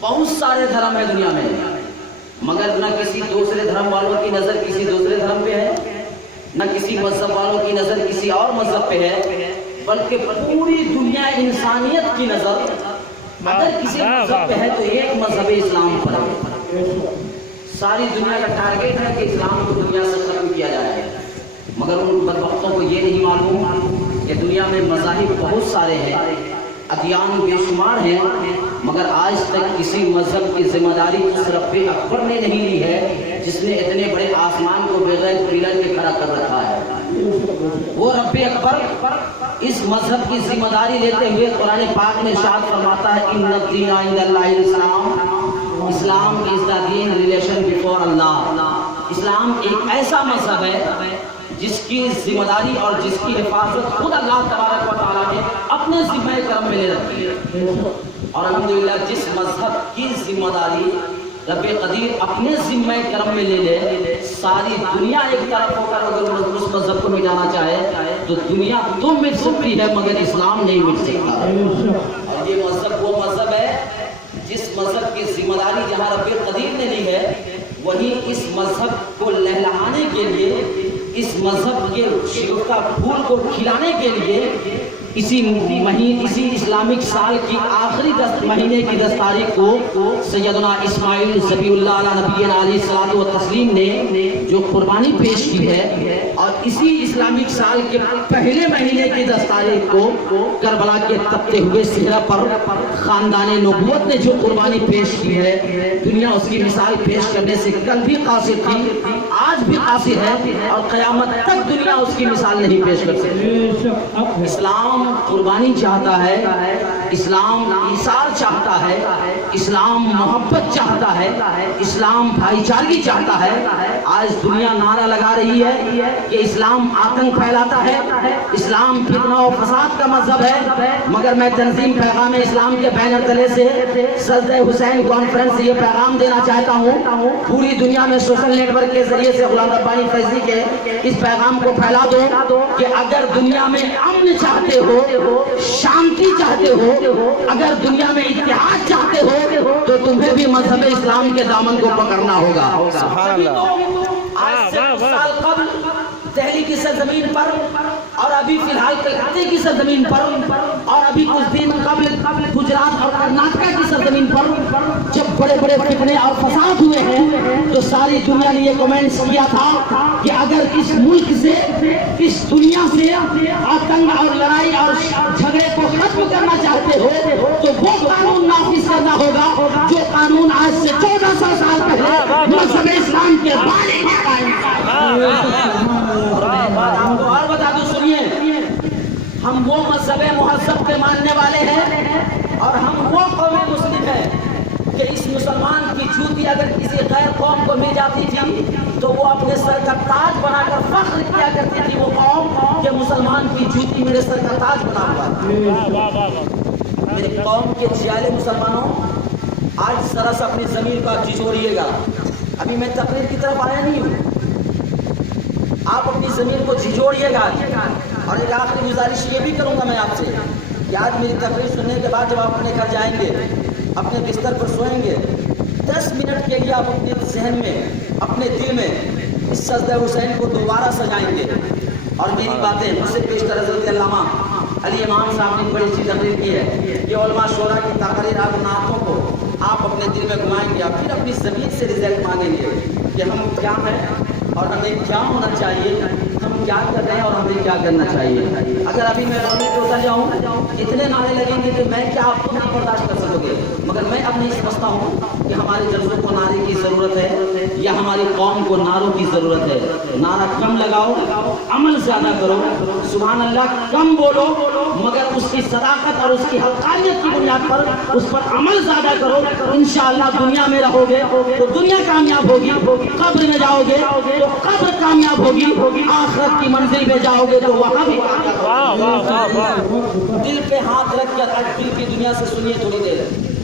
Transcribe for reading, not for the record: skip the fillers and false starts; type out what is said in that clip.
بہت سارے دھرم ہے دنیا میں، مگر نہ کسی دوسرے دھرم والوں کی نظر کسی دوسرے دھرم پہ ہے، نہ کسی مذہب والوں کی نظر کسی اور مذہب پہ ہے، بلکہ پوری دنیا انسانیت کی نظر اگر کسی مذہب پہ ہے تو ایک مذہب اسلام پر ہے۔ ساری دنیا کا ٹارگیٹ ہے کہ اسلام کو دنیا سے ختم کیا جائے، مگر ان بدبختوں کو یہ نہیں معلوم کہ دنیا میں مذاہب بہت سارے ہیں، ادیان بے شمار ہیں، مگر آج تک کسی مذہب کی ذمہ داری اس رب اکبر نے نہیں لی ہے جس نے اتنے بڑے آسمان کو بغیر پلر کے کھڑا کر رکھا ہے۔ وہ رب اکبر اس مذہب کی ذمہ داری لیتے ہوئے قرآن پاک میں ارشاد فرماتا ہے ان الدین عند اللہ الاسلام، اسلام از دا دین ریلیشن بیفور اللہ۔ اسلام ایک ایسا مذہب ہے جس کی ذمہ داری اور جس کی حفاظت خود اللہ تبارک و تعالیٰ نے اپنے ذمہ کرم میں لے رکھی ہے، اور الحمدللہ جس مذہب کی ذمہ داری رب قدیر اپنے ذمہ کرم میں لے لے، ساری دنیا ایک طرف ہو کر اگر اس مذہب کو مٹانا چاہے تو دنیا تو مٹ سکتی ہے مگر اسلام نہیں مٹ سکتا۔ اور یہ مذہب وہ مذہب ہے جس مذہب کی ذمہ داری جہاں رب قدیر نے لی ہے، وہی اس مذہب کو لہلانے کے لیے، اس مذہب کے شیفتہ پھول کو کھلانے کے لیے اسی اسلامک سال کی آخری مہینے کی 10 تاریخ کو سیدنا اسماعیل ذبیح اللہ علیہ نبی علیہ الصلوۃ والتسلیم نے جو قربانی پیش کی ہے، اور اسی اسلامک سال کے پہلے مہینے کی 10 تاریخ کو کربلا کے تپتے ہوئے صحرا پر خاندان نبوت نے جو قربانی پیش کی ہے، دنیا اس کی مثال پیش کرنے سے کل بھی قاصر تھی، آج بھی قاصر ہے، اور قیامت تک دنیا اس کی مثال نہیں پیش کر سکتی۔ اسلام قربانی چاہتا ہے، اسلام ایثار چاہتا ہے، اسلام محبت چاہتا ہے، اسلام بھائی چارگی چاہتا ہے۔ آج دنیا نعرہ لگا رہی ہے کہ اسلام آتنک پھیلاتا ہے، اسلام فتنہ و فساد کا مذہب ہے، مگر میں تنظیم پیغام اسلام کے بینر تلے سے سجدہ حسین کانفرنس سے یہ پیغام دینا چاہتا ہوں، پوری دنیا میں سوشل نیٹ ورک کے ذریعے سے غلام ربانی فیضی کے اس پیغام کو پھیلا دو کہ اگر دنیا میں امن چاہتے ہو، شانتی چاہتے ہو، اگر دنیا میں اتحاد چاہتے ہو تو تمہیں بھی مذہب اسلام کے دامن کو پکڑنا ہوگا۔ آج سے 2 سال قبل دہلی کی سرزمین پر، اور ابھی فی الحال کلکتے کی سرزمین پر، اور ابھی کچھ دن قبل گجرات اور کرناٹکا کی سرزمین پر جب بڑے بڑے فتنے اور فساد ہوئے ہیں تو ساری دنیا نے یہ کمنٹس کیا تھا کہ اگر اس ملک سے، اس دنیا سے آتنک اور لڑائی اور جھگڑے کو ختم کرنا چاہتے ہو تو وہ قانون نافذ کرنا ہوگا جو قانون آج سے 1400 سال پہلے مذہب اسلام کے بانی نے قائم کیا۔ آپ کو اور بتا دوں، سنیے، ہم وہ مذہب مہذب کے ماننے والے ہیں، اور ہم وہ قوم مسلم ہیں کہ اس مسلمان کی جوتی اگر کسی غیر قوم کو مل جاتی تھی تو وہ اپنے سر کا تاج بنا کر فخر کیا کرتی تھی، وہ قوم کہ مسلمان کی جوتی میرے سر کا تاج بنا ہوا ہے۔ میرے قوم کے جیالے مسلمانوں، آج ذرا سا اپنی ضمیر کو آپ جھجھوڑیے گا، ابھی میں تقریر کی طرف آیا نہیں ہوں، آپ اپنی ضمیر کو جھجھوڑیے گا۔ اور ایک آخری گزارش یہ بھی کروں گا میں آپ سے کہ آج میری تقریر سننے کے بعد جب آپ اپنے گھر جائیں گے، اپنے بستر پر سوئیں گے، 10 منٹ کے لیے آپ اپنے ذہن میں، اپنے دل میں اس سجدہ حسین کو دوبارہ سجائیں گے، اور میری باتیں مجھ سے پیشتر حضرت علامہ علی امام صاحب نے بڑی سی تقریر کی ہے، یہ علماء شورا کی تقریر آپ نعتوں کو آپ اپنے دل میں گھمائیں گے، اور پھر اپنی زمین سے رزلٹ مانگیں گے کہ ہم کیا ہیں اور ہمیں کیا ہونا چاہیے، ہم کیا کر رہے ہیں اور ہمیں کیا کرنا چاہیے۔ اگر ابھی میں رونے پہ اتر جاؤں، اتنے نعرے لگیں گے تو میں کیا آپ کو نہیں برداشت کر سکو گے، مگر میں اب نہیں سمجھتا ہوں کہ ہمارے جلسوں کو نعرے کی ضرورت ہے یا ہماری قوم کو نعروں کی ضرورت ہے۔ نعرہ کم لگاؤ، عمل زیادہ کرو، سبحان اللہ کم بولو، مگر اس کی صداقت اور اس کی حقانیت کی بنیاد پر اس پر عمل زیادہ کرو۔ انشاءاللہ دنیا میں رہو گے تو دنیا کامیاب ہوگی، قبر میں جاؤ گے تو قبر کامیاب ہوگی، آخرت کی منزل پہ جاؤ گے تو وہاں بھی کامیاب ہوگی۔ دل پہ ہاتھ رکھ کر دل کی دنیا سے سنیے تھوڑی دیر۔